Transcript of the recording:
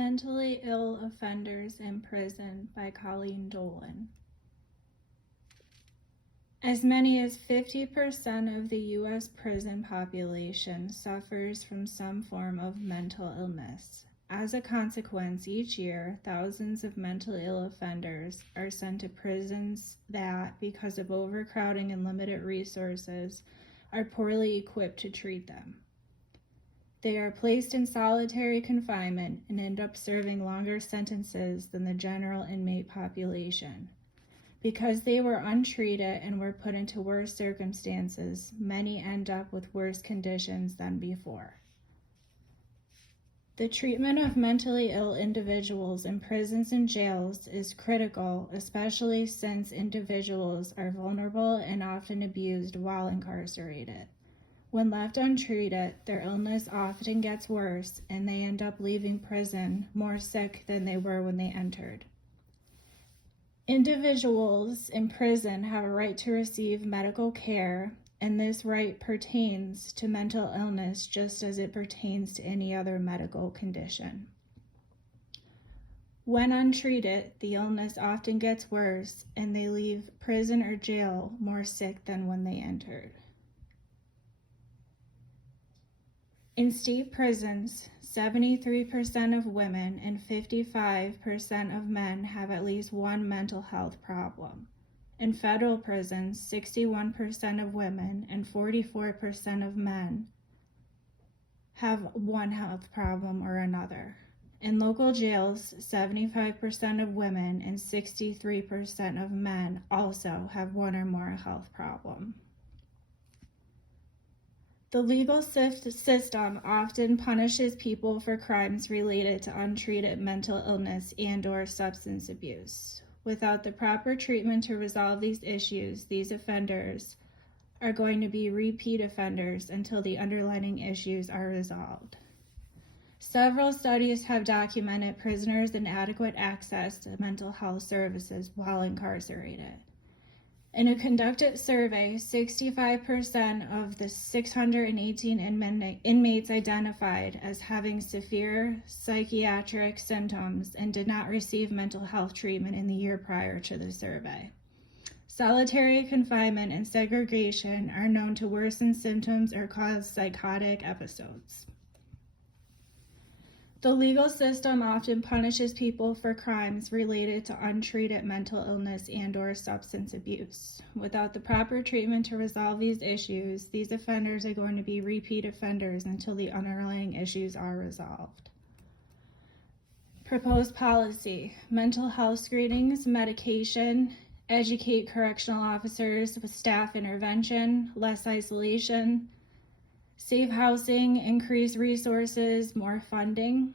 Mentally Ill Offenders in Prison by Colleen Dolan. As many as 50% of the U.S. prison population suffers from some form of mental illness. As a consequence, each year, thousands of mentally ill offenders are sent to prisons that, because of overcrowding and limited resources, are poorly equipped to treat them. They are placed in solitary confinement and end up serving longer sentences than the general inmate population. Because they were untreated and were put into worse circumstances, many end up with worse conditions than before. The treatment of mentally ill individuals in prisons and jails is critical, especially since individuals are vulnerable and often abused while incarcerated. When left untreated, their illness often gets worse and they end up leaving prison more sick than they were when they entered. Individuals in prison have a right to receive medical care, and this right pertains to mental illness just as it pertains to any other medical condition. When untreated, the illness often gets worse and they leave prison or jail more sick than when they entered. In state prisons, 73% of women and 55% of men have at least one mental health problem. In federal prisons, 61% of women and 44% of men have one health problem or another. In local jails, 75% of women and 63% of men also have one or more health problem. The legal system often punishes people for crimes related to untreated mental illness and/or substance abuse. Without the proper treatment to resolve these issues, these offenders are going to be repeat offenders until the underlying issues are resolved. Several studies have documented prisoners' inadequate access to mental health services while incarcerated. In a conducted survey, 65% of the 618 inmates identified as having severe psychiatric symptoms and did not receive mental health treatment in the year prior to the survey. Solitary confinement and segregation are known to worsen symptoms or cause psychotic episodes. The legal system often punishes people for crimes related to untreated mental illness and/or substance abuse. Without the proper treatment to resolve these issues, these offenders are going to be repeat offenders until the underlying issues are resolved. Proposed policy: mental health screenings, medication, educate correctional officers with staff intervention, less isolation, safe housing, increased resources, more funding.